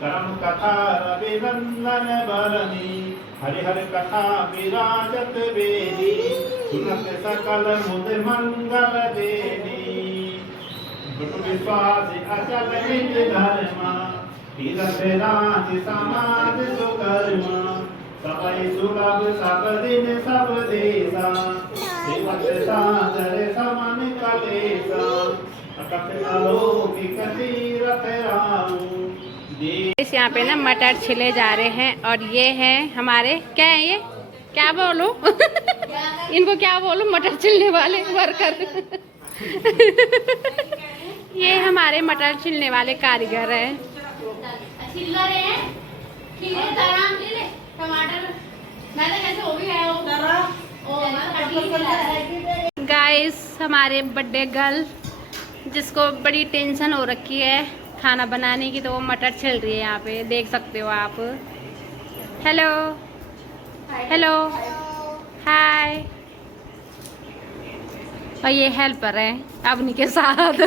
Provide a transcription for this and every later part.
करम कथा रविनंदन बरनी हरिहर कथा विराजत बेदी सुनत सकल मुद मंगल देनी गुरु विश्वास अचल निज धर्मा तीरथ राज समाज सुकर्मा सबई सुलभ सब दिन सब देशा सेवक सादर समन कलेसा अकथ अलौकिक तीरथ राम। इस यहाँ पे ना मटर छिले जा रहे हैं और ये है हमारे क्या है ये क्या बोलूं इनको क्या बोलूं मटर छिलने वाले वर्कर ये हमारे मटर छिलने वाले कारीगर हैं। गाइस हमारे बर्थडे गर्ल जिसको बड़ी टेंशन हो रखी है खाना बनाने की तो वो मटर छिल रही है यहाँ पे देख सकते हो आप। Hello hello hi. और ये हेल्पर है अवनी के साथ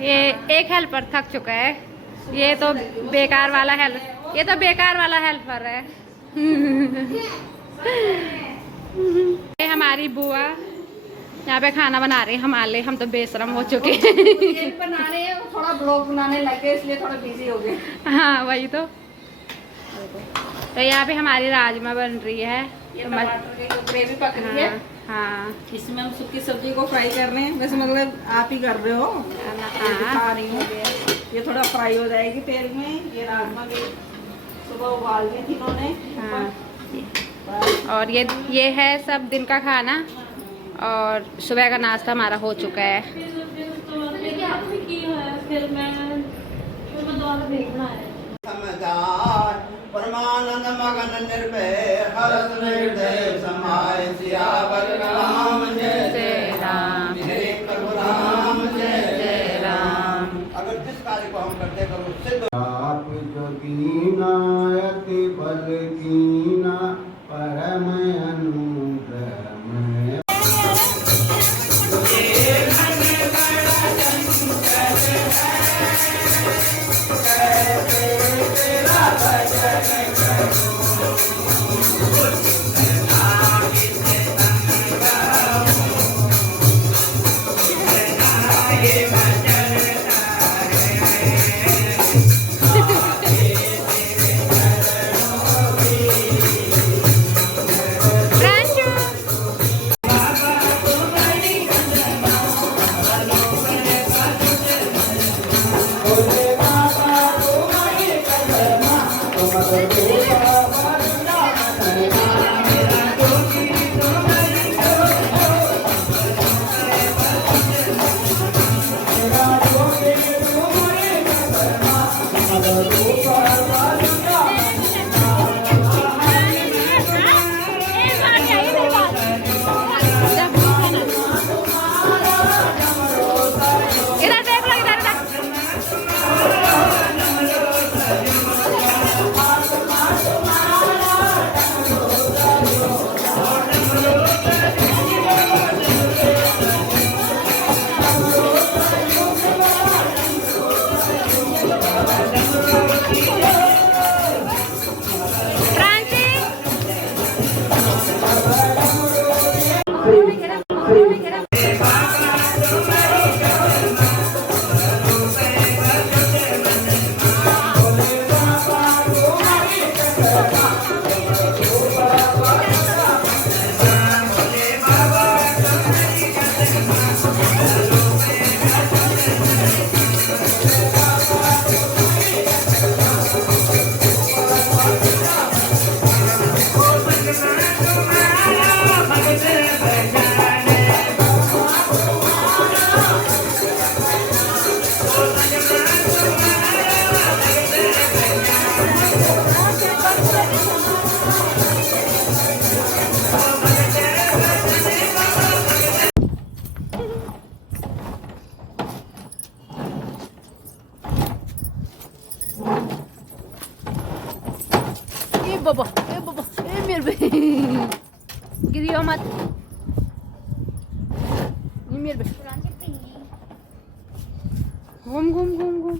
ये एक हेल्पर थक चुका है। ये तो बेकार वाला हेल्पर है ये हमारी बुआ यहाँ पे खाना बना रहे हैं हमारे। हम तो बेशरम हो चुके हैं बना रहे हैं थोड़ा ब्लॉग बनाने लगे इसलिए थोड़ा बिजी हो गए। हाँ वही तो यहाँ पे हमारी राजमा बन रही है ये टमाटर की ग्रेवी पक रही है। हाँ इसमें हम सूखी सब्जी को फ्राई कर रहे हैं। वैसे मतलब आप ही कर रहे हो दिखा रही हूँ। ये थोड़ा फ्राई हो जाएगी तेल में। ये राजमा भी सुबह उबाल दी थी इन्होंने। हाँ और ये है सब दिन का खाना और सुबह का नाश्ता हमारा हो चुका है। परमानंद मगन निर्भय हर्ष निर्दय समाय सियावर राम जय राम जय प्रभु राम जय राम। अगर जिस कार्य को हम करते करो सिद्ध आप जोगीना अति बल कीना परम अनुग्रह बाबा ए मेरे बे गिरियो मत ये मेरे बे घूम घूम घूम घूम